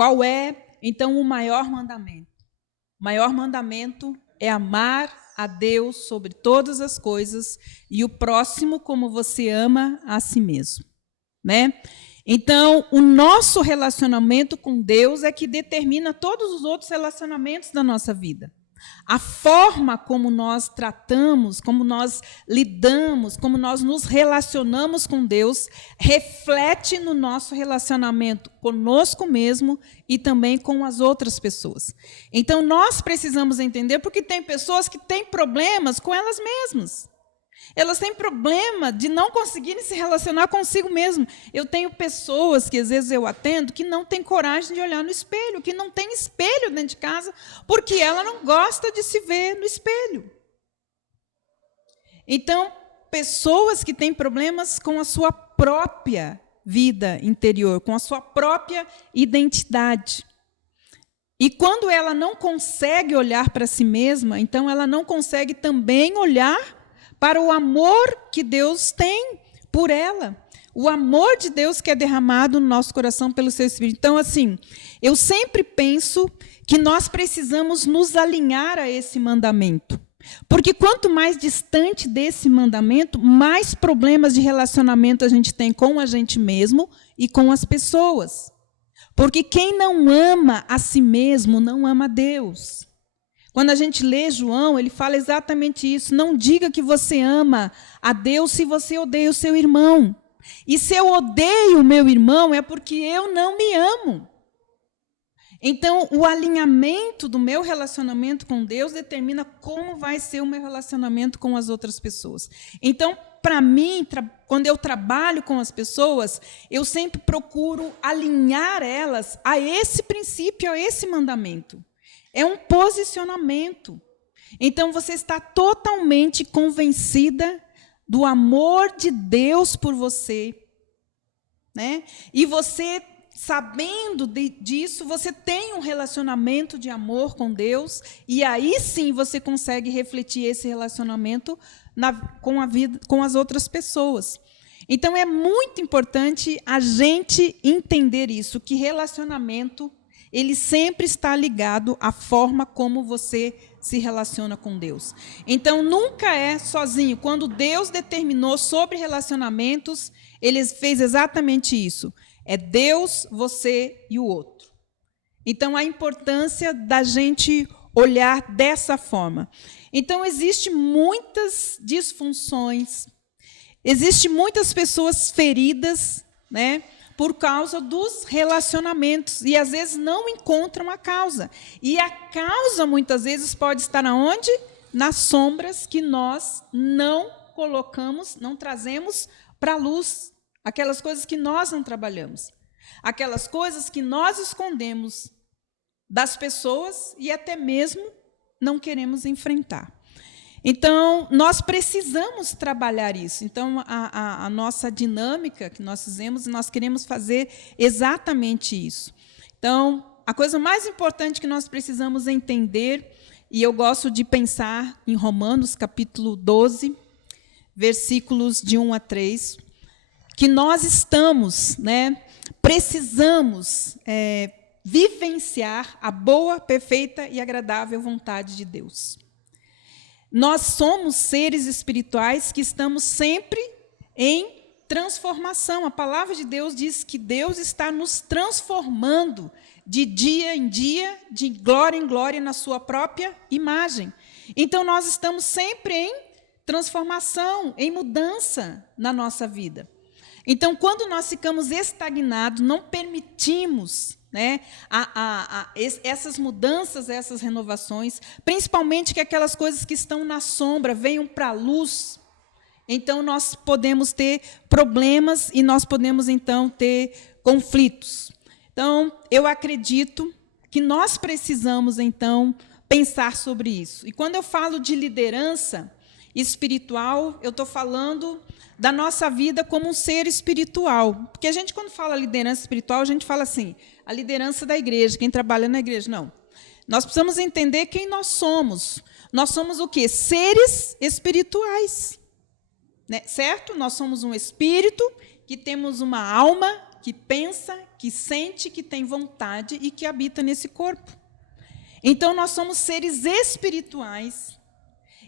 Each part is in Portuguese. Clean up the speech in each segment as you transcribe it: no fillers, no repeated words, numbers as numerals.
qual é, então, o maior mandamento? O maior mandamento é amar a Deus sobre todas as coisas e o próximo como você ama a si mesmo, né? Então, o nosso relacionamento com Deus é que determina todos os outros relacionamentos da nossa vida. A forma como nós tratamos, como nós lidamos, como nós nos relacionamos com Deus, reflete no nosso relacionamento conosco mesmo e também com as outras pessoas. Então, nós precisamos entender, porque tem pessoas que têm problemas com elas mesmas. Elas têm problema de não conseguirem se relacionar consigo mesmo. Eu tenho pessoas que, às vezes, eu atendo, que não têm coragem de olhar no espelho, que não tem espelho dentro de casa, porque ela não gosta de se ver no espelho. Então, pessoas que têm problemas com a sua própria vida interior, com a sua própria identidade. E quando ela não consegue olhar para si mesma, então ela não consegue também olhar para o amor que Deus tem por ela. O amor de Deus que é derramado no nosso coração pelo seu Espírito. Então, assim, eu sempre penso que nós precisamos nos alinhar a esse mandamento. Porque quanto mais distante desse mandamento, mais problemas de relacionamento a gente tem com a gente mesmo e com as pessoas. Porque quem não ama a si mesmo, não ama a Deus. Quando a gente lê João, ele fala exatamente isso. Não diga que você ama a Deus se você odeia o seu irmão. E se eu odeio o meu irmão, é porque eu não me amo. Então, o alinhamento do meu relacionamento com Deus determina como vai ser o meu relacionamento com as outras pessoas. Então, para mim, quando eu trabalho com as pessoas, eu sempre procuro alinhar elas a esse princípio, a esse mandamento. É um posicionamento. Então, você está totalmente convencida do amor de Deus por você, né? E você, sabendo disso, você tem um relacionamento de amor com Deus, e aí sim você consegue refletir esse relacionamento com a vida, com as outras pessoas. Então, é muito importante a gente entender isso, que relacionamento ele sempre está ligado à forma como você se relaciona com Deus. Então, nunca é sozinho. Quando Deus determinou sobre relacionamentos, ele fez exatamente isso. É Deus, você e o outro. Então, a importância da gente olhar dessa forma. Então, existem muitas disfunções, existem muitas pessoas feridas, né? Por causa dos relacionamentos, e às vezes não encontram a causa. E a causa, muitas vezes, pode estar aonde? Nas sombras que nós não colocamos, não trazemos para a luz. Aquelas coisas que nós não trabalhamos. Aquelas coisas que nós escondemos das pessoas e até mesmo não queremos enfrentar. Então, nós precisamos trabalhar isso. Então, a nossa dinâmica que nós fizemos, nós queremos fazer exatamente isso. Então, a coisa mais importante que nós precisamos entender, e eu gosto de pensar em Romanos, capítulo 12, versículos de 1 a 3, que nós estamos, né, precisamos vivenciar a boa, perfeita e agradável vontade de Deus. Nós somos seres espirituais que estamos sempre em transformação. A palavra de Deus diz que Deus está nos transformando de dia em dia, de glória em glória, na sua própria imagem. Então, nós estamos sempre em transformação, em mudança na nossa vida. Então, quando nós ficamos estagnados, não permitimos, né, essas mudanças, essas renovações, principalmente que aquelas coisas que estão na sombra venham para a luz, então nós podemos ter problemas e nós podemos, então, ter conflitos. Então, eu acredito que nós precisamos, então, pensar sobre isso. E quando eu falo de liderança espiritual, eu estou falando da nossa vida como um ser espiritual. Porque a gente, quando fala liderança espiritual, a gente fala assim, a liderança da igreja, quem trabalha na igreja. Não. Nós precisamos entender quem nós somos. Nós somos o quê? Seres espirituais. Né? Certo? Nós somos um espírito que temos uma alma que pensa, que sente, que tem vontade e que habita nesse corpo. Então, nós somos seres espirituais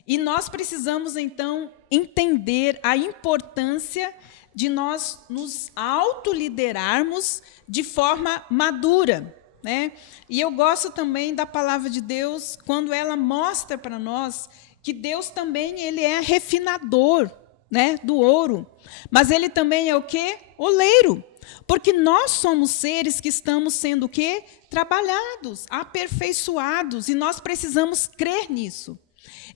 e nós precisamos, então, entender a importância de nós nos autoliderarmos de forma madura, né? E eu gosto também da palavra de Deus quando ela mostra para nós que Deus também ele é refinador, né, do ouro, mas ele também é o quê? Oleiro. Porque nós somos seres que estamos sendo o quê? Trabalhados, aperfeiçoados, e nós precisamos crer nisso.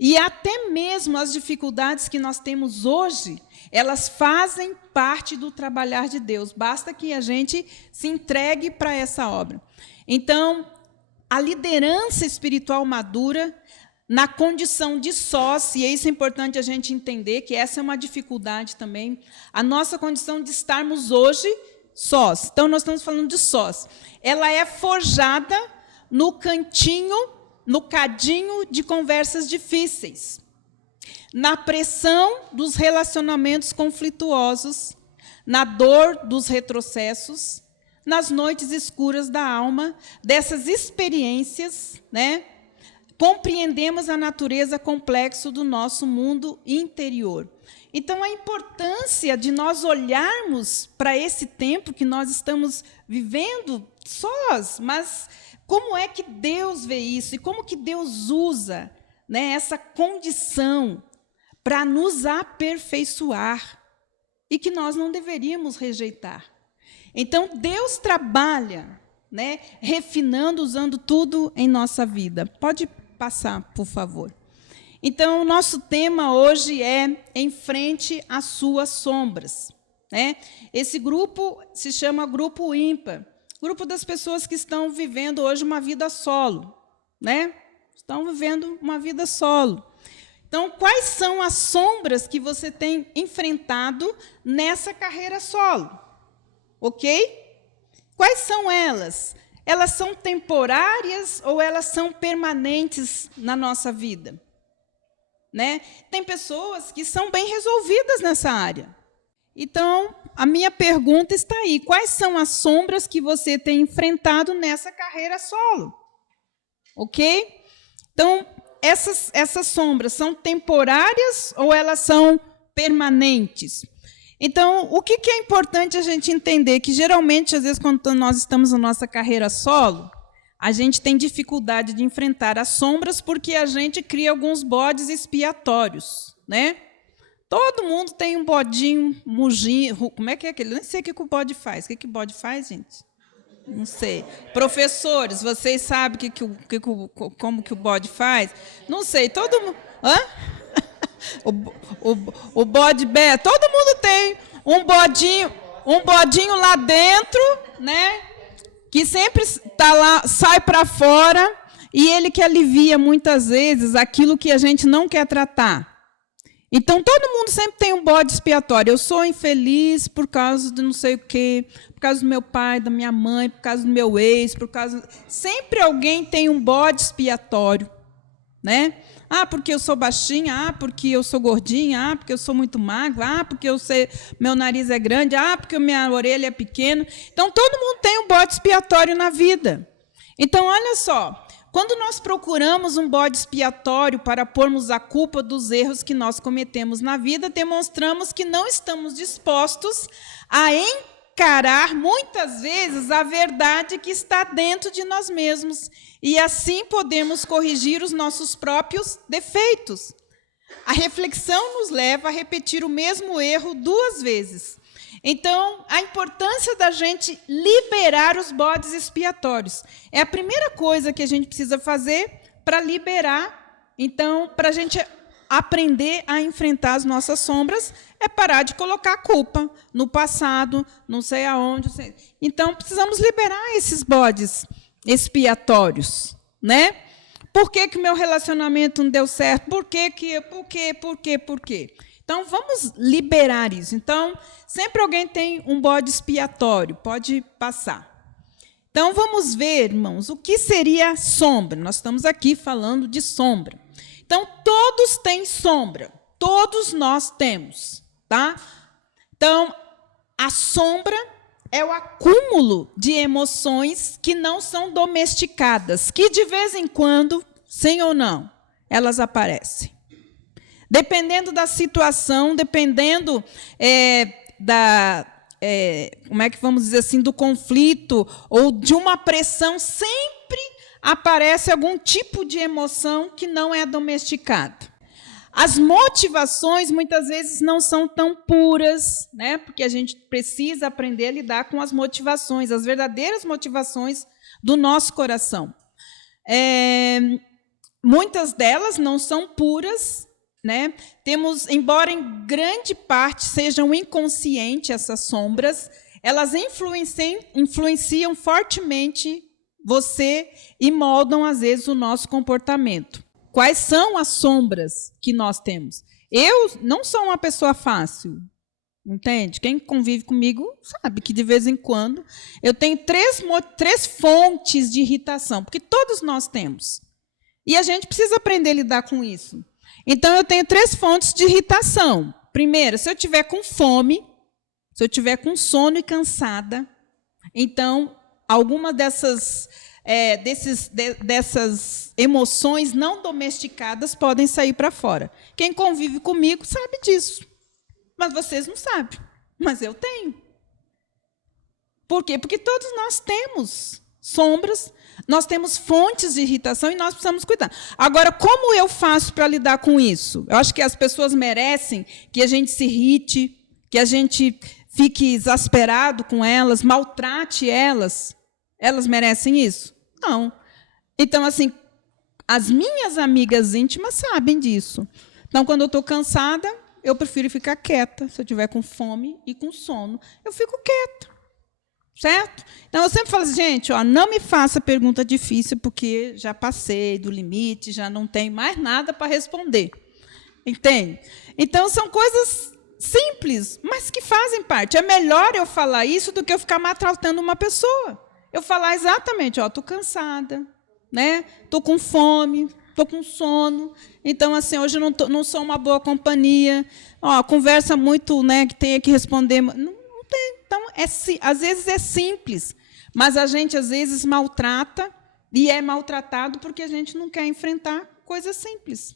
E até mesmo as dificuldades que nós temos hoje, elas fazem parte do trabalhar de Deus. Basta que a gente se entregue para essa obra. Então, a liderança espiritual madura, na condição de sós, e isso é importante a gente entender, que essa é uma dificuldade também, a nossa condição de estarmos hoje sós. Então, nós estamos falando de sós. Ela é forjada no cantinho, no cadinho de conversas difíceis, na pressão dos relacionamentos conflituosos, na dor dos retrocessos, nas noites escuras da alma, dessas experiências, né? Compreendemos a natureza complexa do nosso mundo interior. Então, a importância de nós olharmos para esse tempo que nós estamos vivendo sós, mas como é que Deus vê isso e como que Deus usa, né, essa condição para nos aperfeiçoar e que nós não deveríamos rejeitar. Então, Deus trabalha, né, refinando, usando tudo em nossa vida. Pode passar, por favor. Então, o nosso tema hoje é Em Frente às Suas Sombras, né? Esse grupo se chama Grupo Ímpar, grupo das pessoas que estão vivendo hoje uma vida solo, né? Estão vivendo uma vida solo. Então, quais são as sombras que você tem enfrentado nessa carreira solo? Ok? Quais são elas? Elas são temporárias ou elas são permanentes na nossa vida? Né? Tem pessoas que são bem resolvidas nessa área. Então, a minha pergunta está aí. Quais são as sombras que você tem enfrentado nessa carreira solo? Ok? Então, essas sombras são temporárias ou elas são permanentes? Então, o que é importante a gente entender? Que, geralmente, às vezes, quando nós estamos na nossa carreira solo, a gente tem dificuldade de enfrentar as sombras porque a gente cria alguns bodes expiatórios, né? Todo mundo tem um bodinho, mugim, como é aquele? Nem sei o que o bode faz. O que o bode faz, gente? Não sei. Professores, vocês sabem como que o bode faz? Não sei. Todo mundo... Hã? O bode bé, todo mundo tem um bodinho lá dentro, né? Que sempre está lá, sai para fora, e ele que alivia muitas vezes aquilo que a gente não quer tratar. Então, todo mundo sempre tem um bode expiatório. Eu sou infeliz por causa de não sei o quê, por causa do meu pai, da minha mãe, por causa do meu ex, por causa... Sempre alguém tem um bode expiatório, né? Ah, porque eu sou baixinha, ah, porque eu sou gordinha, ah, porque eu sou muito magra, ah, porque meu nariz é grande, ah, porque minha orelha é pequena. Então, todo mundo tem um bode expiatório na vida. Então, olha só, quando nós procuramos um bode expiatório para pormos a culpa dos erros que nós cometemos na vida, demonstramos que não estamos dispostos a encarar, muitas vezes, a verdade que está dentro de nós mesmos. E assim podemos corrigir os nossos próprios defeitos. A reflexão nos leva a repetir o mesmo erro 2 vezes. Então, a importância da gente liberar os bodes expiatórios. É a primeira coisa que a gente precisa fazer para liberar. Então, para a gente aprender a enfrentar as nossas sombras, é parar de colocar a culpa no passado, não sei aonde. Então, precisamos liberar esses bodes expiatórios, né? Por que o meu relacionamento não deu certo? Por quê? Então, vamos liberar isso. Então, sempre alguém tem um bode expiatório, pode passar. Então, vamos ver, irmãos, o que seria sombra. Nós estamos aqui falando de sombra. Então, todos têm sombra, todos nós temos, tá? Então, a sombra é o acúmulo de emoções que não são domesticadas, que de vez em quando, sim ou não, elas aparecem. Dependendo da situação, dependendo como é que vamos dizer assim, do conflito ou de uma pressão, sempre aparece algum tipo de emoção que não é domesticada. As motivações, muitas vezes, não são tão puras, né? Porque a gente precisa aprender a lidar com as motivações, as verdadeiras motivações do nosso coração. Muitas delas não são puras, né? Temos, embora em grande parte sejam inconscientes essas sombras, elas influenciam fortemente você e moldam, às vezes, o nosso comportamento. Quais são as sombras que nós temos? Eu não sou uma pessoa fácil, entende? Quem convive comigo sabe que, de vez em quando, eu tenho três fontes de irritação, porque todos nós temos. E a gente precisa aprender a lidar com isso. Então, eu tenho 3 fontes de irritação. Primeiro, se eu estiver com fome, se eu estiver com sono e cansada, então, alguma dessas emoções não domesticadas podem sair para fora. Quem convive comigo sabe disso. Mas vocês não sabem. Mas eu tenho. Por quê? Porque todos nós temos sombras, nós temos fontes de irritação e nós precisamos cuidar. Agora, como eu faço para lidar com isso? Eu acho que as pessoas merecem que a gente se irrite, que a gente fique exasperado com elas, maltrate elas. Elas merecem isso? Não. Então, assim, as minhas amigas íntimas sabem disso. Então, quando eu estou cansada, eu prefiro ficar quieta. Se eu estiver com fome e com sono, eu fico quieta. Certo? Então, eu sempre falo assim, gente, não me faça pergunta difícil, porque já passei do limite, já não tenho mais nada para responder. Entende? Então, são coisas simples, mas que fazem parte. É melhor eu falar isso do que eu ficar maltratando uma pessoa. Eu falar exatamente, estou cansada, né? Estou com fome, estou com sono. Então, assim, hoje eu não sou uma boa companhia. Conversa muito, né, que tenha que responder. Não tem. Então, às vezes é simples, mas a gente, às vezes, maltrata e é maltratado porque a gente não quer enfrentar coisas simples.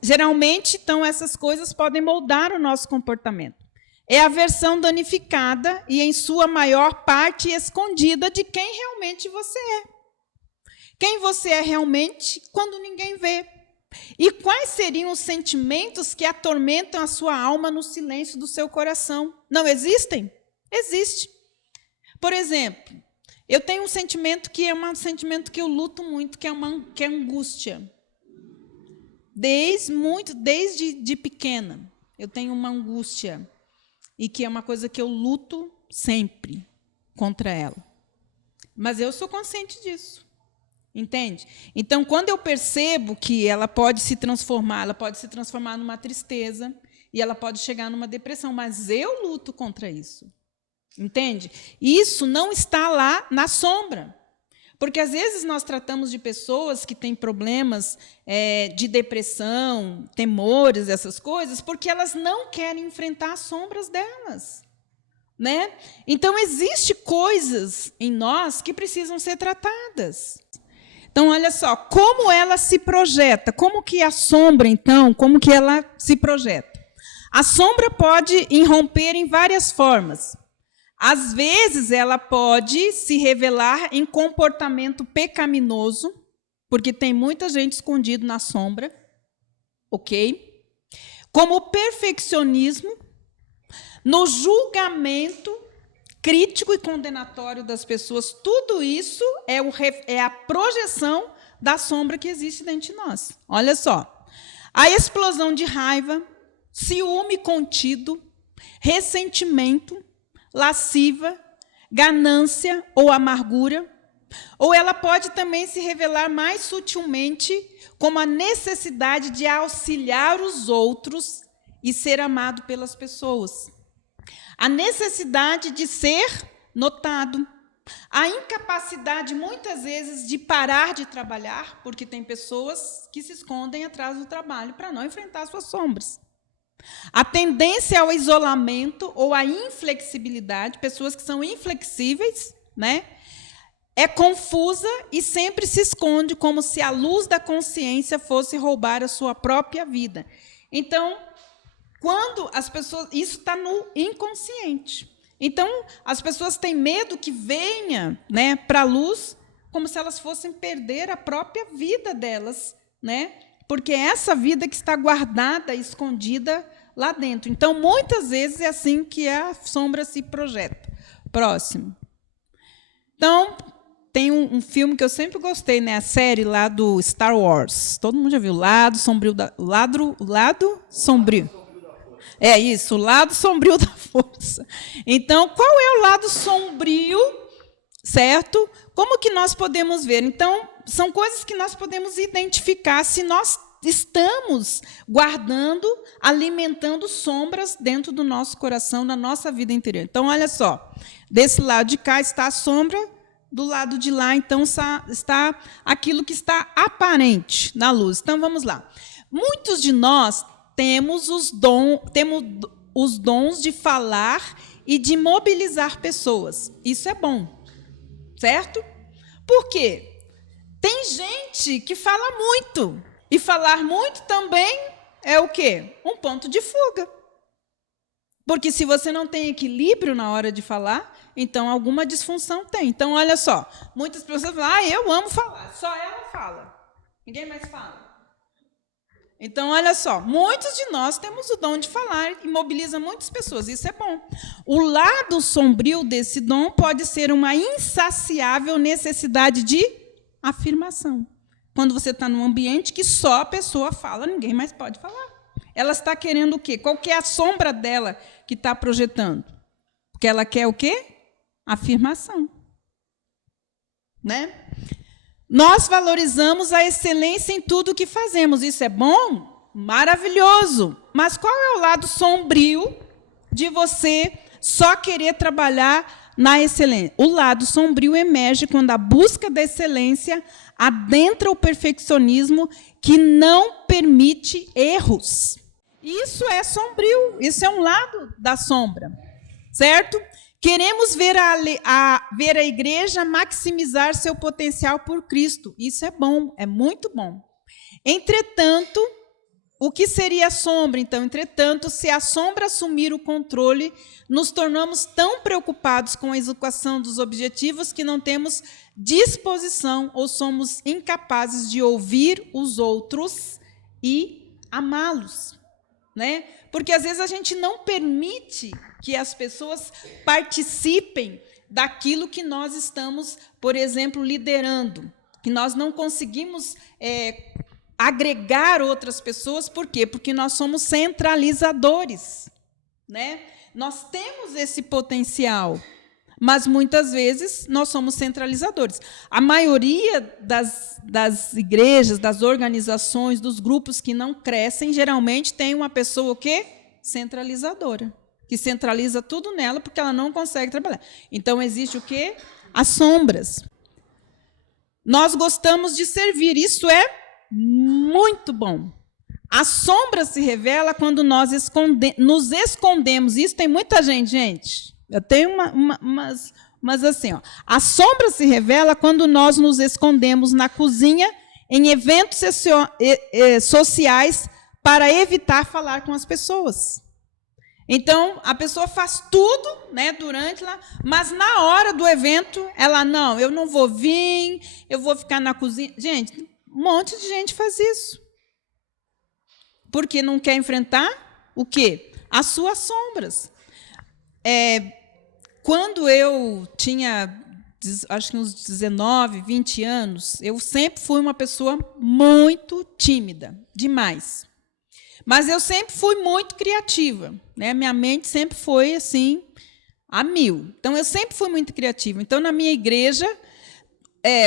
Geralmente, então, essas coisas podem moldar o nosso comportamento. É a versão danificada e, em sua maior parte, escondida de quem realmente você é. Quem você é realmente quando ninguém vê. E quais seriam os sentimentos que atormentam a sua alma no silêncio do seu coração? Não existem? Existe. Por exemplo, eu tenho um sentimento que é um sentimento que eu luto muito, que é angústia. Desde pequena, eu tenho uma angústia. E que é uma coisa que eu luto sempre contra ela. Mas eu sou consciente disso. Entende? Então, quando eu percebo que ela pode se transformar numa tristeza, e ela pode chegar numa depressão, mas eu luto contra isso. Entende? Isso não está lá na sombra. Porque, às vezes, nós tratamos de pessoas que têm problemas de depressão, temores, essas coisas, porque elas não querem enfrentar as sombras delas. Né? Então, existem coisas em nós que precisam ser tratadas. Então, olha só, como ela se projeta, como que a sombra, então, como que ela se projeta? A sombra pode irromper em várias formas. Às vezes, ela pode se revelar em comportamento pecaminoso, porque tem muita gente escondida na sombra, ok? Como o perfeccionismo, no julgamento crítico e condenatório das pessoas. Tudo isso é a projeção da sombra que existe dentro de nós. Olha só. A explosão de raiva, ciúme contido, ressentimento, lasciva, ganância ou amargura, ou ela pode também se revelar mais sutilmente como a necessidade de auxiliar os outros e ser amado pelas pessoas. A necessidade de ser notado. A incapacidade, muitas vezes, de parar de trabalhar, porque tem pessoas que se escondem atrás do trabalho para não enfrentar suas sombras. A tendência ao isolamento ou à inflexibilidade, pessoas que são inflexíveis, né? É confusa e sempre se esconde como se a luz da consciência fosse roubar a sua própria vida. Então, quando as pessoas... Isso está no inconsciente. Então, as pessoas têm medo que venha, né, para a luz, como se elas fossem perder a própria vida delas, né? Porque é essa vida que está guardada, escondida lá dentro. Então, muitas vezes é assim que a sombra se projeta. Próximo. Então, tem um filme que eu sempre gostei, né? A série lá do Star Wars. Todo mundo já viu? Lado Sombrio Lado Sombrio. É isso, o lado sombrio da força. Então, qual é o lado sombrio, certo? Como que nós podemos ver? Então, são coisas que nós podemos identificar se nós estamos guardando, alimentando sombras dentro do nosso coração, na nossa vida interior. Então, olha só, desse lado de cá está a sombra, do lado de lá, então, está aquilo que está aparente na luz. Então, vamos lá. Muitos de nós temos os dons de falar e de mobilizar pessoas. Isso é bom, certo? Por quê? Tem gente que fala muito. E falar muito também é o quê? Um ponto de fuga. Porque se você não tem equilíbrio na hora de falar, então alguma disfunção tem. Então, olha só, muitas pessoas falam, eu amo falar, só ela fala. Ninguém mais fala. Então, olha só, muitos de nós temos o dom de falar e mobiliza muitas pessoas, isso é bom. O lado sombrio desse dom pode ser uma insaciável necessidade de afirmação. Quando você está num ambiente que só a pessoa fala, ninguém mais pode falar. Ela está querendo o quê? Qual que é a sombra dela que está projetando? Porque ela quer o quê? Afirmação. Né? Nós valorizamos a excelência em tudo o que fazemos. Isso é bom? Maravilhoso. Mas qual é o lado sombrio de você só querer trabalhar na excelência? O lado sombrio emerge quando a busca da excelência adentra o perfeccionismo que não permite erros. Isso é sombrio, isso é um lado da sombra, certo? Queremos ver a igreja maximizar seu potencial por Cristo. Isso é bom, é muito bom. Entretanto, o que seria a sombra? Então, entretanto, se a sombra assumir o controle, nos tornamos tão preocupados com a execução dos objetivos que não temos disposição ou somos incapazes de ouvir os outros e amá-los, né? Porque às vezes a gente não permite que as pessoas participem daquilo que nós estamos, por exemplo, liderando, que nós não conseguimos agregar outras pessoas. Por quê? Porque nós somos centralizadores, né? Nós temos esse potencial, mas muitas vezes nós somos centralizadores. A maioria das igrejas, das organizações, dos grupos que não crescem, geralmente tem uma pessoa o quê? Centralizadora, que centraliza tudo nela porque ela não consegue trabalhar. Então, existe o quê? As sombras. Nós gostamos de servir, isso é muito bom. A sombra se revela quando nós nos escondemos. Isso tem muita gente. Eu tenho mas assim, ó. A sombra se revela quando nós nos escondemos na cozinha, em eventos sociais, para evitar falar com as pessoas. Então, a pessoa faz tudo, né, durante lá, mas na hora do evento, ela, não, eu não vou vir, eu vou ficar na cozinha. Gente, um monte de gente faz isso. Porque não quer enfrentar o quê? As suas sombras. Quando eu tinha, acho que uns 19, 20 anos, eu sempre fui uma pessoa muito tímida, demais. Mas eu sempre fui muito criativa, né? Minha mente sempre foi assim, a mil. Então, eu sempre fui muito criativa. Então, na minha igreja,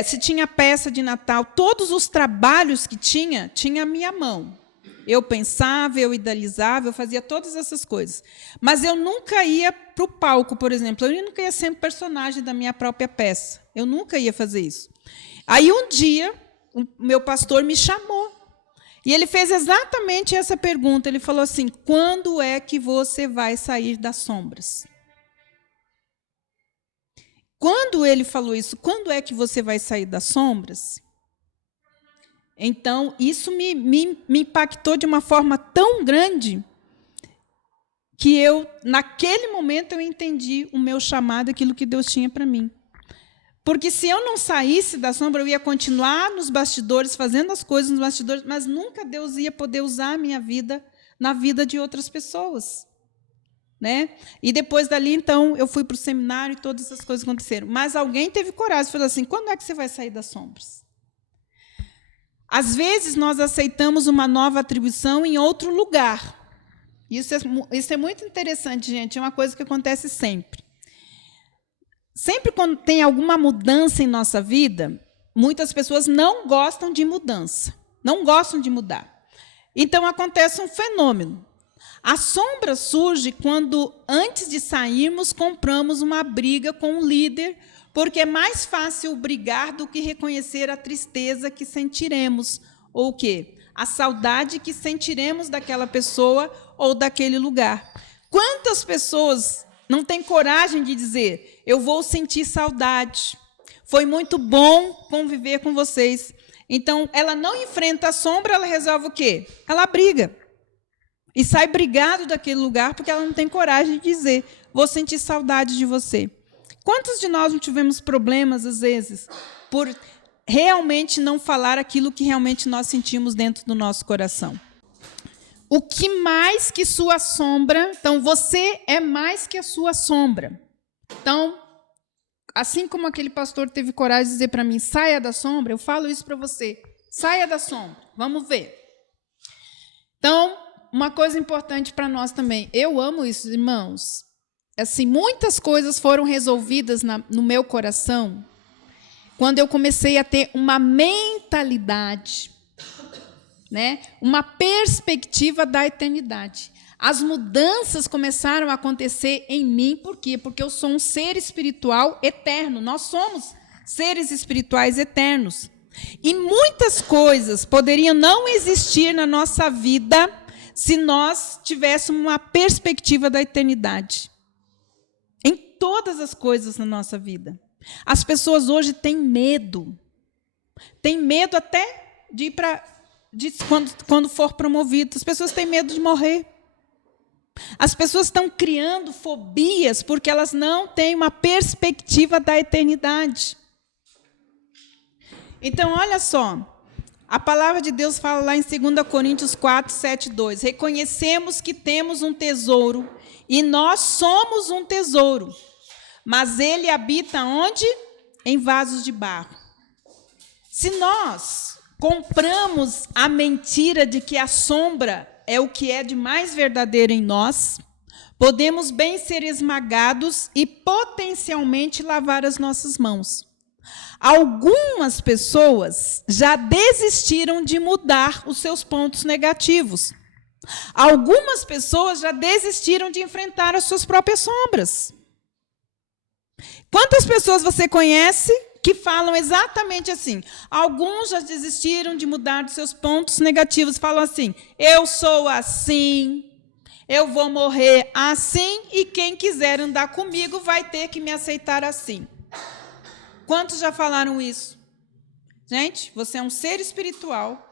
se tinha peça de Natal, todos os trabalhos que tinha a minha mão. Eu pensava, eu idealizava, eu fazia todas essas coisas. Mas eu nunca ia para o palco, por exemplo. Eu nunca ia ser um personagem da minha própria peça. Eu nunca ia fazer isso. Aí, um dia, o meu pastor me chamou. E ele fez exatamente essa pergunta. Ele falou assim: quando é que você vai sair das sombras? Quando ele falou isso, quando é que você vai sair das sombras? Então, isso me impactou de uma forma tão grande que naquele momento, eu entendi o meu chamado, aquilo que Deus tinha para mim. Porque se eu não saísse da sombra, eu ia continuar nos bastidores, fazendo as coisas nos bastidores, mas nunca Deus ia poder usar a minha vida na vida de outras pessoas. Né? E depois dali, então, eu fui para o seminário e todas essas coisas aconteceram. Mas alguém teve coragem e falou assim: quando é que você vai sair das sombras? Às vezes, nós aceitamos uma nova atribuição em outro lugar. Isso é muito interessante, gente. É uma coisa que acontece sempre. Sempre quando tem alguma mudança em nossa vida, muitas pessoas não gostam de mudança, não gostam de mudar. Então, acontece um fenômeno. A sombra surge quando, antes de sairmos, compramos uma briga com o líder, porque é mais fácil brigar do que reconhecer a tristeza que sentiremos, ou o quê? A saudade que sentiremos daquela pessoa ou daquele lugar. Quantas pessoas não têm coragem de dizer: eu vou sentir saudade, foi muito bom conviver com vocês. Então, ela não enfrenta a sombra, ela resolve o quê? Ela briga. E sai brigado daquele lugar porque ela não tem coragem de dizer: vou sentir saudade de você. Quantos de nós não tivemos problemas, às vezes, por realmente não falar aquilo que realmente nós sentimos dentro do nosso coração? O que mais que sua sombra... Então, você é mais que a sua sombra. Então, assim como aquele pastor teve coragem de dizer para mim: saia da sombra, eu falo isso para você. Saia da sombra, vamos ver. Então, uma coisa importante para nós também. Eu amo isso, irmãos. Assim, muitas coisas foram resolvidas no meu coração quando eu comecei a ter uma mentalidade, né? Uma perspectiva da eternidade. As mudanças começaram a acontecer em mim. Por quê? Porque eu sou um ser espiritual eterno. Nós somos seres espirituais eternos. E muitas coisas poderiam não existir na nossa vida se nós tivéssemos uma perspectiva da eternidade. Em todas as coisas na nossa vida. As pessoas hoje têm medo. Têm medo até de ir para... quando for promovido. As pessoas têm medo de morrer. As pessoas estão criando fobias porque elas não têm uma perspectiva da eternidade. Então, olha só. A palavra de Deus fala lá em 2 Coríntios 4, 7, 2. Reconhecemos que temos um tesouro e nós somos um tesouro. Mas ele habita onde? Em vasos de barro. Se nós compramos a mentira de que a sombra é o que é de mais verdadeiro em nós, podemos bem ser esmagados e potencialmente lavar as nossas mãos. Algumas pessoas já desistiram de mudar os seus pontos negativos. Algumas pessoas já desistiram de enfrentar as suas próprias sombras. Quantas pessoas você conhece que falam exatamente assim? Alguns já desistiram de mudar dos seus pontos negativos. Falam assim: eu sou assim, eu vou morrer assim, e quem quiser andar comigo vai ter que me aceitar assim. Quantos já falaram isso? Gente, você é um ser espiritual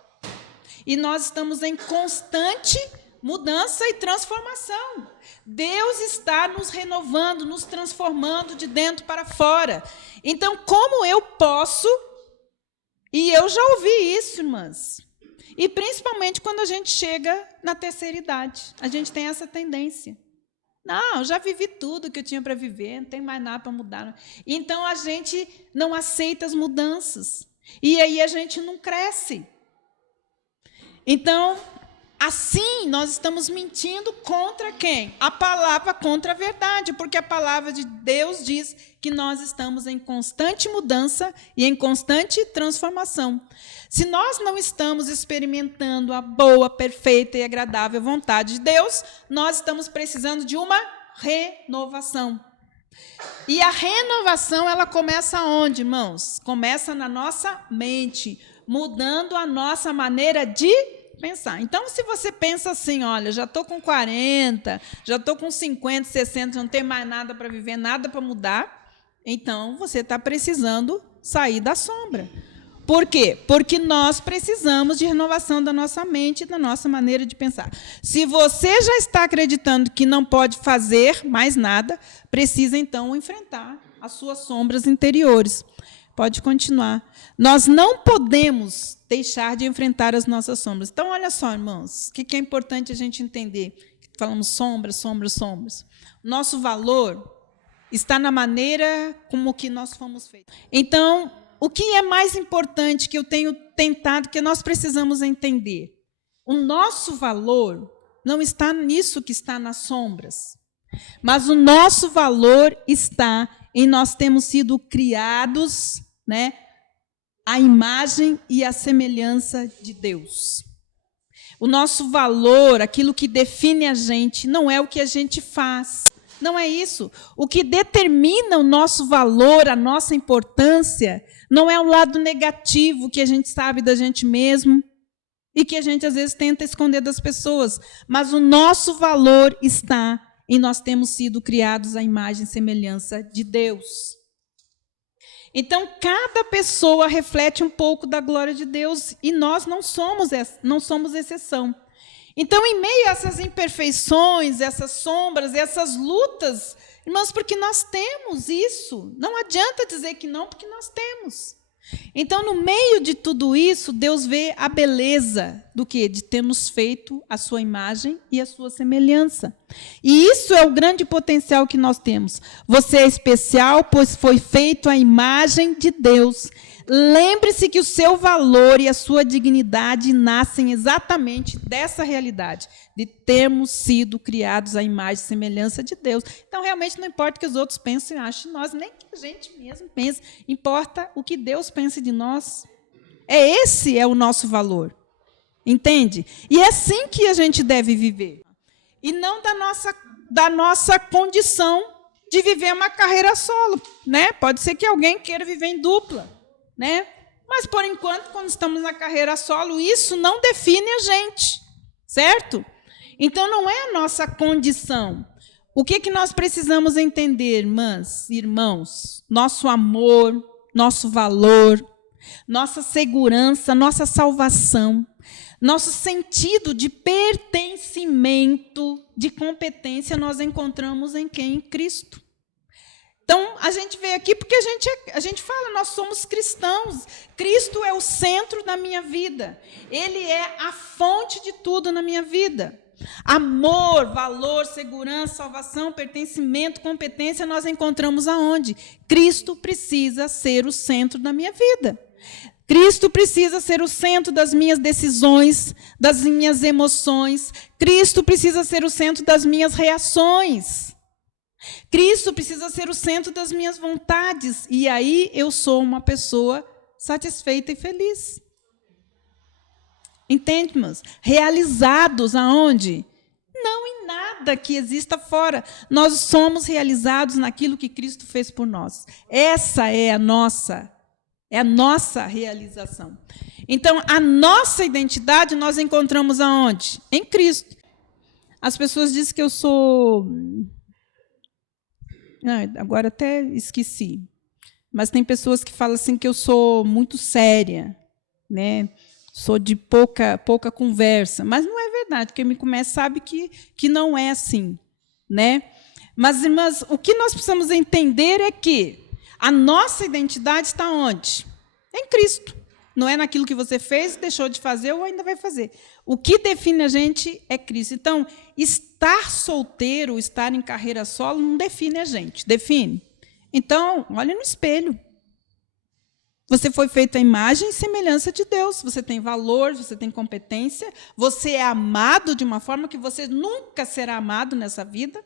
e nós estamos em constante mudança e transformação. Deus está nos renovando, nos transformando de dentro para fora. Então, como eu posso... E eu já ouvi isso, irmãs. E principalmente quando a gente chega na terceira idade. A gente tem essa tendência. Não, eu já vivi tudo que eu tinha para viver, não tem mais nada para mudar. Então, a gente não aceita as mudanças. E aí a gente não cresce. Então, assim, nós estamos mentindo contra quem? A palavra contra a verdade, porque a palavra de Deus diz que nós estamos em constante mudança e em constante transformação. Se nós não estamos experimentando a boa, perfeita e agradável vontade de Deus, nós estamos precisando de uma renovação. E a renovação, ela começa onde, irmãos? Começa na nossa mente, mudando a nossa maneira de pensar. Então, se você pensa assim, olha, já estou com 40, já estou com 50, 60, não tem mais nada para viver, nada para mudar, então você está precisando sair da sombra. Por quê? Porque nós precisamos de renovação da nossa mente e da nossa maneira de pensar. Se você já está acreditando que não pode fazer mais nada, precisa, então, enfrentar as suas sombras interiores. Pode continuar. Nós não podemos deixar de enfrentar as nossas sombras. Então, olha só, irmãos, o que é importante a gente entender? Falamos sombras, sombras, sombras. Nosso valor está na maneira como que nós fomos feitos. Então, o que é mais importante que eu tenho tentado, que nós precisamos entender? O nosso valor não está nisso que está nas sombras, mas o nosso valor está em nós termos sido criados, né, à imagem e à semelhança de Deus. O nosso valor, aquilo que define a gente, não é o que a gente faz. Não é isso. O que determina o nosso valor, a nossa importância, não é o lado negativo que a gente sabe da gente mesmo e que a gente, às vezes, tenta esconder das pessoas. Mas o nosso valor está em nós termos sido criados à imagem e semelhança de Deus. Então, cada pessoa reflete um pouco da glória de Deus e nós não somos exceção. Então, em meio a essas imperfeições, essas sombras, essas lutas, irmãos, porque nós temos isso. Não adianta dizer que não, porque nós temos. Então, no meio de tudo isso, Deus vê a beleza do quê? De termos feito a sua imagem e a sua semelhança. E isso é o grande potencial que nós temos. Você é especial, pois foi feito à imagem de Deus. Lembre-se que o seu valor e a sua dignidade nascem exatamente dessa realidade, de termos sido criados à imagem e semelhança de Deus. Então, realmente, não importa o que os outros pensem e achem de nós, nem que a gente mesmo pense, importa o que Deus pense de nós. Esse é o nosso valor, entende? E é assim que a gente deve viver, e não da nossa condição de viver uma carreira solo, né? Pode ser que alguém queira viver em dupla, né? Mas, por enquanto, quando estamos na carreira solo, isso não define a gente, certo? Então, não é a nossa condição. O que nós precisamos entender, irmãs, irmãos? Nosso amor, nosso valor, nossa segurança, nossa salvação, nosso sentido de pertencimento, de competência, nós encontramos em quem? Em Cristo. Então, a gente veio aqui porque a gente fala, nós somos cristãos. Cristo é o centro da minha vida. Ele é a fonte de tudo na minha vida. Amor, valor, segurança, salvação, pertencimento, competência, nós encontramos aonde? Cristo precisa ser o centro da minha vida. Cristo precisa ser o centro das minhas decisões, das minhas emoções. Cristo precisa ser o centro das minhas reações. Cristo precisa ser o centro das minhas vontades. E aí eu sou uma pessoa satisfeita e feliz. Entende, irmãos? Realizados aonde? Não em nada que exista fora. Nós somos realizados naquilo que Cristo fez por nós. Essa é a nossa realização. Então, a nossa identidade nós encontramos aonde? Em Cristo. As pessoas dizem que eu sou... agora até esqueci. Mas tem pessoas que falam assim que eu sou muito séria, né? Sou de pouca conversa. Mas não é verdade. Quem me conhece sabe que não é assim, né? Mas, irmãs, o que nós precisamos entender é que a nossa identidade está onde? Em Cristo. Não é naquilo que você fez, deixou de fazer ou ainda vai fazer. O que define a gente é Cristo. Então, estar solteiro, estar em carreira solo, não define a gente. Define? Então, olha no espelho. Você foi feito à imagem e semelhança de Deus. Você tem valor, você tem competência. Você é amado de uma forma que você nunca será amado nessa vida.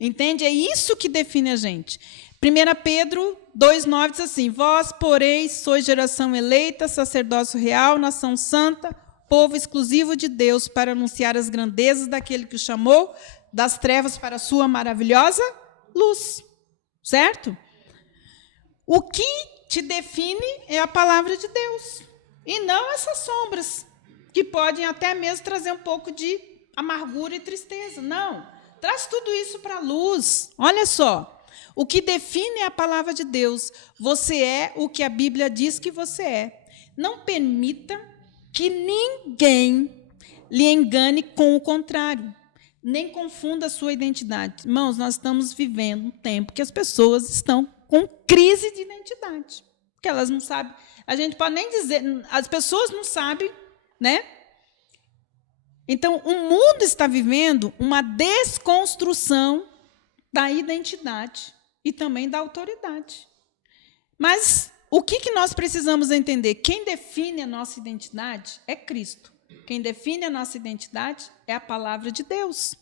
Entende? É isso que define a gente. 1 Pedro 2,9 diz assim: vós, porém, sois geração eleita, sacerdócio real, nação santa, povo exclusivo de Deus, para anunciar as grandezas daquele que o chamou das trevas para a sua maravilhosa luz. Certo? O que te define é a palavra de Deus, e não essas sombras. que podem até mesmo trazer um pouco de amargura e tristeza. Não, traz tudo isso para a luz. Olha só, o que define é a palavra de Deus. Você é o que a Bíblia diz que você é. Não permita que ninguém lhe engane com o contrário, nem confunda a sua identidade. Irmãos, nós estamos vivendo um tempo que as pessoas estão com crise de identidade, porque elas não sabem, a gente pode nem dizer, as pessoas não sabem, né? Então, o mundo está vivendo uma desconstrução da identidade e também da autoridade. Mas o que nós precisamos entender? Quem define a nossa identidade é Cristo. Quem define a nossa identidade é a palavra de Deus.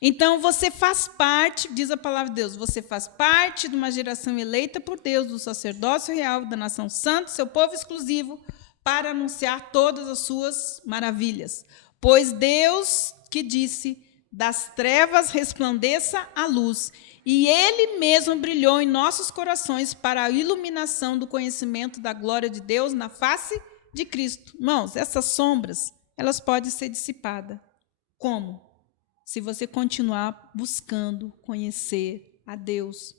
Então, você faz parte, diz a palavra de Deus, você faz parte de uma geração eleita por Deus, do sacerdócio real, da nação santa, seu povo exclusivo, para anunciar todas as suas maravilhas. Pois Deus que disse, das trevas resplandeça a luz, e Ele mesmo brilhou em nossos corações para a iluminação do conhecimento da glória de Deus na face de Cristo. Irmãos, essas sombras, elas podem ser dissipadas. Como? Se você continuar buscando conhecer a Deus,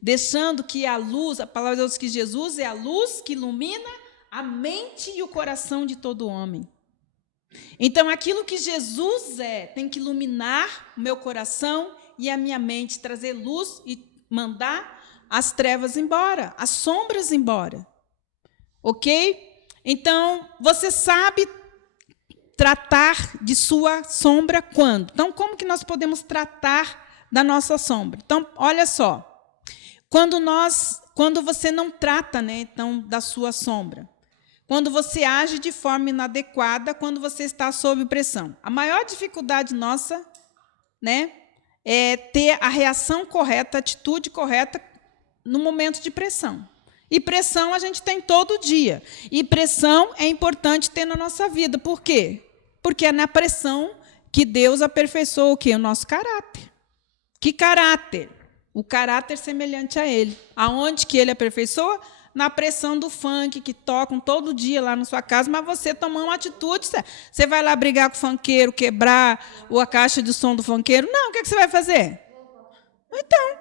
deixando que a luz, a palavra de Deus que Jesus é a luz que ilumina a mente e o coração de todo homem. Então, aquilo que Jesus é, tem que iluminar o meu coração e a minha mente, trazer luz e mandar as trevas embora, as sombras embora. Ok? Então, você sabe tratar de sua sombra quando? Então, como que nós podemos tratar da nossa sombra? Então, olha só. Quando você não trata, né, então, da sua sombra, quando você age de forma inadequada, quando você está sob pressão. A maior dificuldade nossa, né, é ter a reação correta, a atitude correta no momento de pressão. E pressão a gente tem todo dia. E pressão é importante ter na nossa vida. Por quê? Porque é na pressão que Deus aperfeiçoa o quê? O nosso caráter. Que caráter? O caráter semelhante a Ele. Aonde que Ele aperfeiçoa? Na pressão do funk, que tocam todo dia lá na sua casa, mas você tomar uma atitude, você vai lá brigar com o funkeiro, quebrar a caixa de som do funkeiro? Não, o que você vai fazer? Então.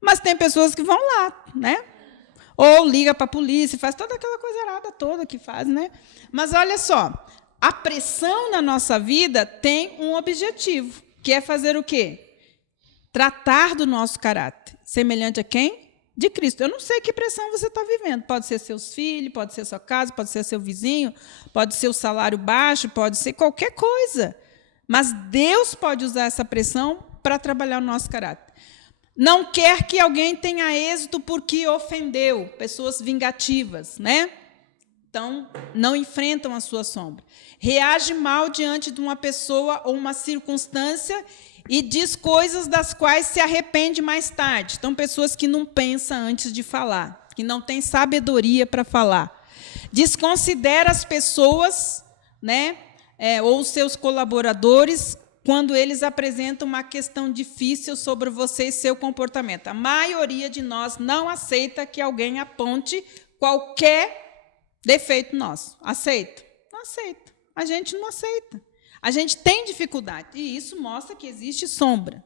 Mas tem pessoas que vão lá, né? Ou liga para a polícia, faz toda aquela coisa errada toda que faz, né? Mas olha só, a pressão na nossa vida tem um objetivo, que é fazer o quê? Tratar do nosso caráter. Semelhante a quem? De Cristo. Eu não sei que pressão você está vivendo. Pode ser seus filhos, pode ser sua casa, pode ser seu vizinho, pode ser o salário baixo, pode ser qualquer coisa. Mas Deus pode usar essa pressão para trabalhar o nosso caráter. Não quer que alguém tenha êxito porque ofendeu, pessoas vingativas, né? Então, não enfrentam a sua sombra. Reage mal diante de uma pessoa ou uma circunstância e diz coisas das quais se arrepende mais tarde. Então, pessoas que não pensam antes de falar, que não têm sabedoria para falar. Desconsidera as pessoas, né, ou os seus colaboradores, quando eles apresentam uma questão difícil sobre você e seu comportamento. A maioria de nós não aceita que alguém aponte qualquer defeito nosso. Aceita? Não aceita. A gente não aceita. A gente tem dificuldade, e isso mostra que existe sombra.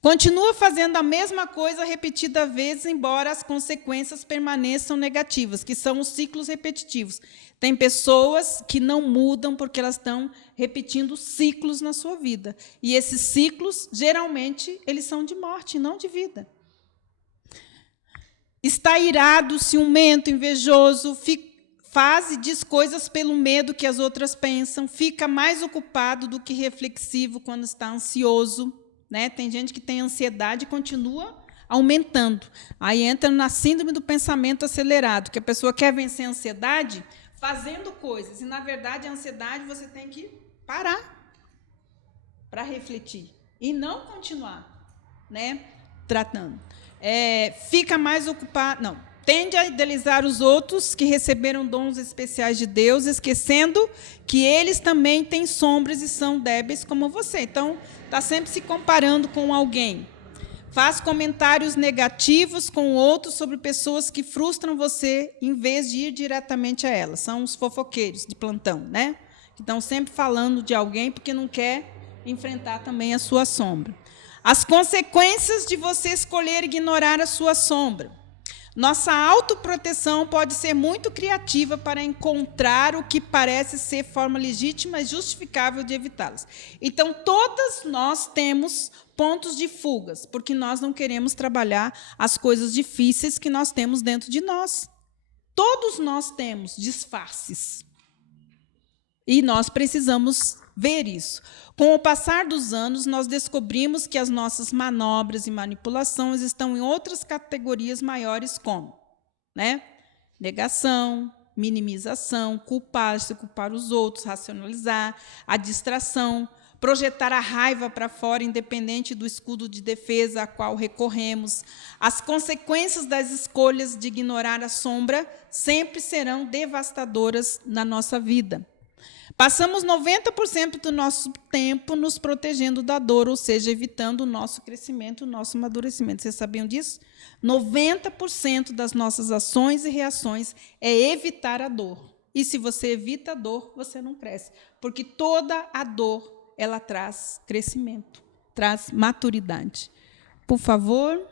Continua fazendo a mesma coisa repetidas vezes, embora as consequências permaneçam negativas, que são os ciclos repetitivos. Tem pessoas que não mudam porque elas estão repetindo ciclos na sua vida. E esses ciclos, geralmente, eles são de morte, não de vida. Está irado, ciumento, invejoso, faz e diz coisas pelo medo que as outras pensam, fica mais ocupado do que reflexivo quando está ansioso. Né? Tem gente que tem ansiedade e continua aumentando. Aí entra na síndrome do pensamento acelerado, que a pessoa quer vencer a ansiedade fazendo coisas. E, na verdade, a ansiedade você tem que parar para refletir e não continuar, né, tratando. Fica mais ocupado... Não, tende a idealizar os outros que receberam dons especiais de Deus, esquecendo que eles também têm sombras e são débeis como você. Então, está sempre se comparando com alguém. Faz comentários negativos com outros sobre pessoas que frustram você, em vez de ir diretamente a elas. São os fofoqueiros de plantão, né? Que estão sempre falando de alguém porque não quer enfrentar também a sua sombra. As consequências de você escolher ignorar a sua sombra. Nossa autoproteção pode ser muito criativa para encontrar o que parece ser forma legítima e justificável de evitá-las. Então, todas nós temos pontos de fugas, porque nós não queremos trabalhar as coisas difíceis que nós temos dentro de nós. Todos nós temos disfarces. E nós precisamos ver isso. Com o passar dos anos, nós descobrimos que as nossas manobras e manipulações estão em outras categorias maiores, como, né? Negação, minimização, culpar, se culpar os outros, racionalizar, a distração, projetar a raiva para fora, independente do escudo de defesa a qual recorremos. As consequências das escolhas de ignorar a sombra sempre serão devastadoras na nossa vida. Passamos 90% do nosso tempo nos protegendo da dor, ou seja, evitando o nosso crescimento, o nosso amadurecimento. Vocês sabiam disso? 90% das nossas ações e reações é evitar a dor. E se você evita a dor, você não cresce. Porque toda a dor, ela traz crescimento, traz maturidade. Por favor.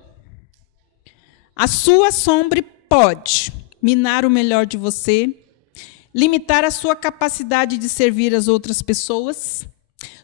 A sua sombra pode minar o melhor de você, limitar a sua capacidade de servir as outras pessoas.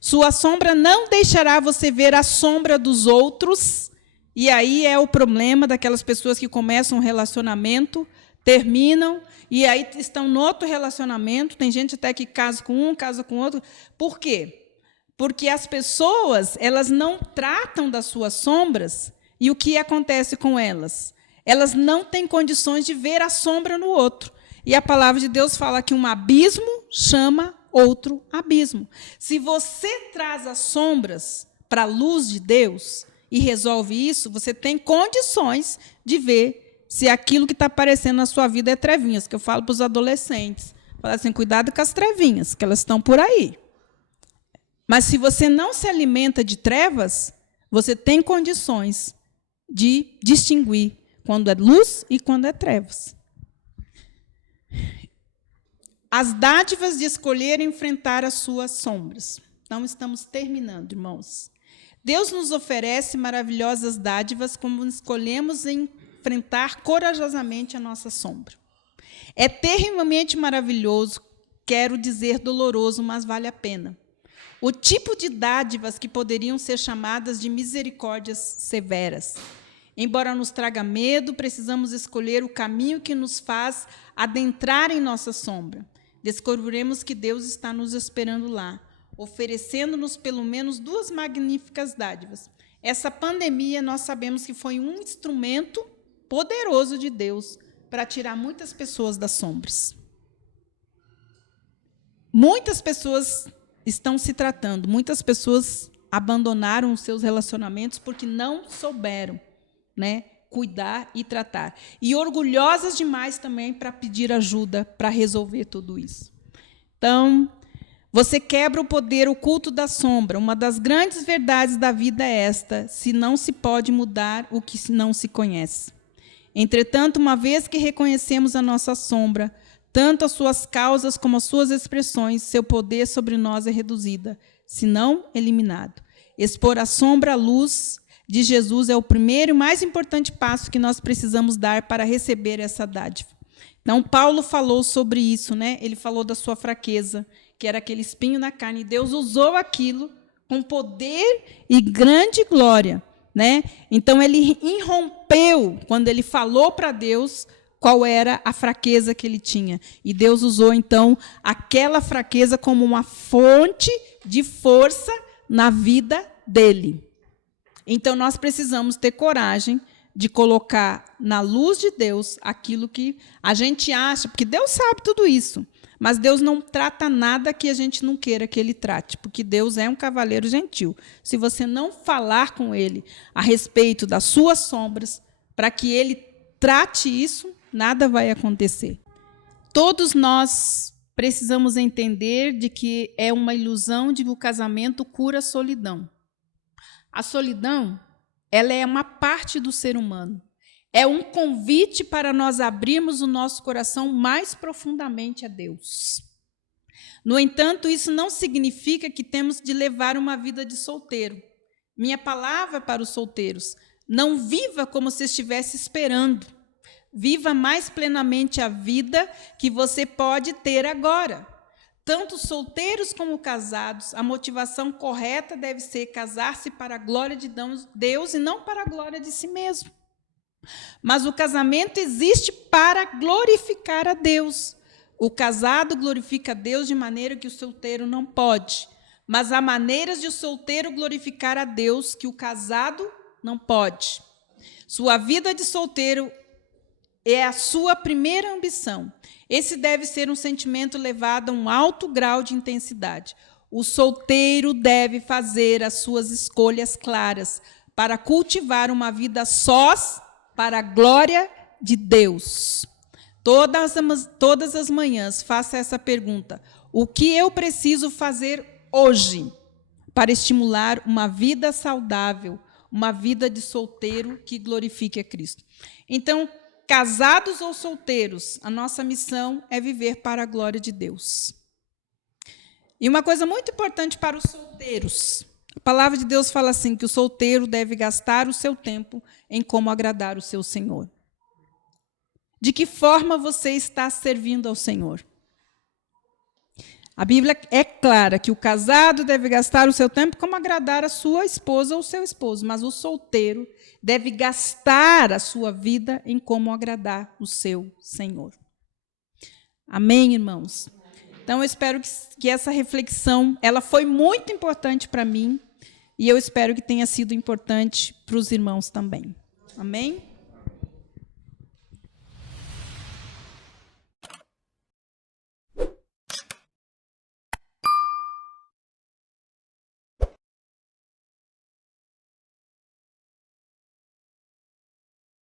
Sua sombra não deixará você ver a sombra dos outros. E aí é o problema daquelas pessoas que começam um relacionamento, terminam, e aí estão no outro relacionamento. Tem gente até que casa com um, casa com outro. Por quê? Porque as pessoas, elas não tratam das suas sombras, e o que acontece com elas? Elas não têm condições de ver a sombra no outro. E a palavra de Deus fala que um abismo chama outro abismo. Se você traz as sombras para a luz de Deus e resolve isso, você tem condições de ver se aquilo que está aparecendo na sua vida é trevinhas, que eu falo para os adolescentes. Falo assim, cuidado com as trevinhas, que elas estão por aí. Mas se você não se alimenta de trevas, você tem condições de distinguir quando é luz e quando é trevas. As dádivas de escolher enfrentar as suas sombras. Então, estamos terminando, irmãos. Deus nos oferece maravilhosas dádivas como escolhemos enfrentar corajosamente a nossa sombra. É terrivelmente maravilhoso, quero dizer doloroso, mas vale a pena. O tipo de dádivas que poderiam ser chamadas de misericórdias severas. Embora nos traga medo, precisamos escolher o caminho que nos faz adentrar em nossa sombra. Descobriremos que Deus está nos esperando lá, oferecendo-nos pelo menos duas magníficas dádivas. Essa pandemia, nós sabemos que foi um instrumento poderoso de Deus para tirar muitas pessoas das sombras. Muitas pessoas estão se tratando, muitas pessoas abandonaram os seus relacionamentos porque não souberam, né, cuidar e tratar. E orgulhosas demais também para pedir ajuda para resolver tudo isso. Então, você quebra o poder oculto da sombra. Uma das grandes verdades da vida é esta: se não se pode mudar o que não se conhece. Entretanto, uma vez que reconhecemos a nossa sombra, tanto as suas causas como as suas expressões, seu poder sobre nós é reduzido, se não eliminado. Expor a sombra à luz de Jesus é o primeiro e mais importante passo que nós precisamos dar para receber essa dádiva. Então, Paulo falou sobre isso, né? Ele falou da sua fraqueza, que era aquele espinho na carne, e Deus usou aquilo com poder e grande glória, né? Então, ele irrompeu quando ele falou para Deus qual era a fraqueza que ele tinha. E Deus usou, então, aquela fraqueza como uma fonte de força na vida dele. Então, nós precisamos ter coragem de colocar na luz de Deus aquilo que a gente acha, porque Deus sabe tudo isso, mas Deus não trata nada que a gente não queira que Ele trate, porque Deus é um cavaleiro gentil. Se você não falar com Ele a respeito das suas sombras, para que Ele trate isso, nada vai acontecer. Todos nós precisamos entender de que é uma ilusão de que o casamento cura a solidão. A solidão ela é uma parte do ser humano. É um convite para nós abrirmos o nosso coração mais profundamente a Deus. No entanto, isso não significa que temos de levar uma vida de solteiro. Minha palavra para os solteiros: não viva como se estivesse esperando. Viva mais plenamente a vida que você pode ter agora. Tanto solteiros como casados, a motivação correta deve ser casar-se para a glória de Deus e não para a glória de si mesmo. Mas o casamento existe para glorificar a Deus. O casado glorifica a Deus de maneira que o solteiro não pode. Mas há maneiras de o solteiro glorificar a Deus que o casado não pode. Sua vida de solteiro é a sua primeira ambição. Esse deve ser um sentimento levado a um alto grau de intensidade. O solteiro deve fazer as suas escolhas claras para cultivar uma vida sós para a glória de Deus. Todas as manhãs, faça essa pergunta: o que eu preciso fazer hoje para estimular uma vida saudável, uma vida de solteiro que glorifique a Cristo? Então, casados ou solteiros, a nossa missão é viver para a glória de Deus. E uma coisa muito importante para os solteiros: a palavra de Deus fala assim, que o solteiro deve gastar o seu tempo em como agradar o seu Senhor. De que forma você está servindo ao Senhor? A Bíblia é clara que o casado deve gastar o seu tempo como agradar a sua esposa ou o seu esposo, mas o solteiro deve gastar a sua vida em como agradar o seu Senhor. Amém, irmãos? Então, eu espero que essa reflexão ela foi muito importante para mim e eu espero que tenha sido importante para os irmãos também. Amém?